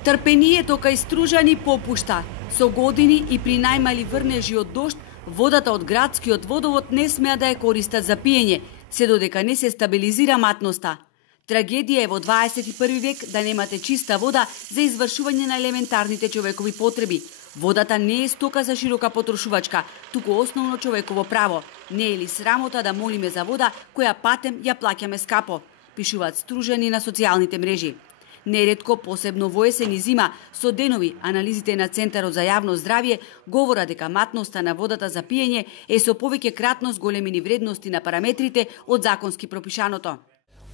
Трпението кај Стружани попушта. Со години и при најмали врнежи од дожд, водата од градскиот водовод не смеа да ја користат за пиење, се додека не се стабилизира матноста. Трагедија е во 21 век да немате чиста вода за извршување на елементарните човекови потреби. Водата не е стока за широка потрошувачка, туку основно човеково право. Не е ли срамота да молиме за вода која патем ја плаќаме скапо, пишуваат Стружани на социјалните мрежи. Неретко, посебно во есен и зима, со денови, анализите на Центарот за јавно здравје говорат дека матноста на водата за пиење е со повеќе кратно зголемени вредности на параметрите од законски пропишаното.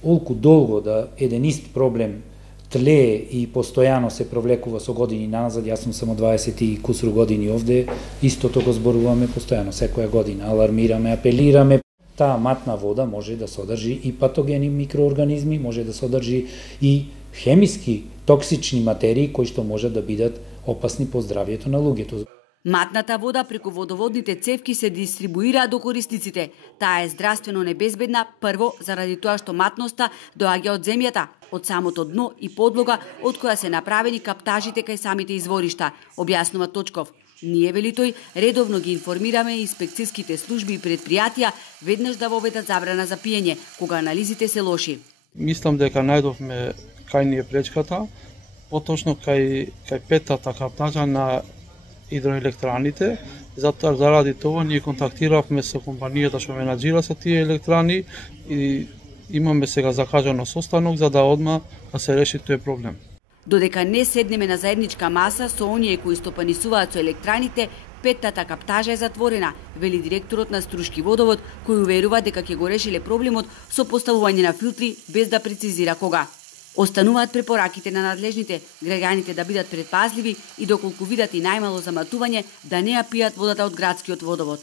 Олку долго да еден ист проблем тлее и постојано се провлекува со години назад, јас сум само 20 и кусур години овде, истото го зборуваме постојано, секоја година, алармираме, апелираме. Таа матна вода може да содржи и патогени микроорганизми, може да содржи и хемиски токсични материи кои што можат да бидат опасни по здравјето на луѓето. Матната вода преку водоводните цевки се дистрибуира до корисниците. Таа е здравствено небезбедна прво заради тоа што матноста доаѓа од земјата, од самото дно и подлога од која се направени каптажите кај самите изворишта, објаснува Точков. Ние, вели тој, редовно ги информираме инспекцијските служби и предпријатија веднаш да воведат забрана за пиење, кога анализите се лоши. Мислам дека најдовме кај ни е пречката, поточно кај петата каптажа на хидроелектраните. Затоа заради тоа ние контактиравме со компанијата што менаџира со тие електрани и имаме сега закажано состанок за да одма да се реши тој проблем. Додека не седнеме на заедничка маса со оние кои стопанисуваат со електраните, петтата каптажа е затворена, вели директорот на Струшки водовод, кој уверува дека ќе го решиле проблемот со поставување на филтри без да прецизира кога. Остануваат препораките на надлежните, граѓаните да бидат предпазливи и доколку видат и најмало заматување, да не ја пијат водата од градскиот водовод.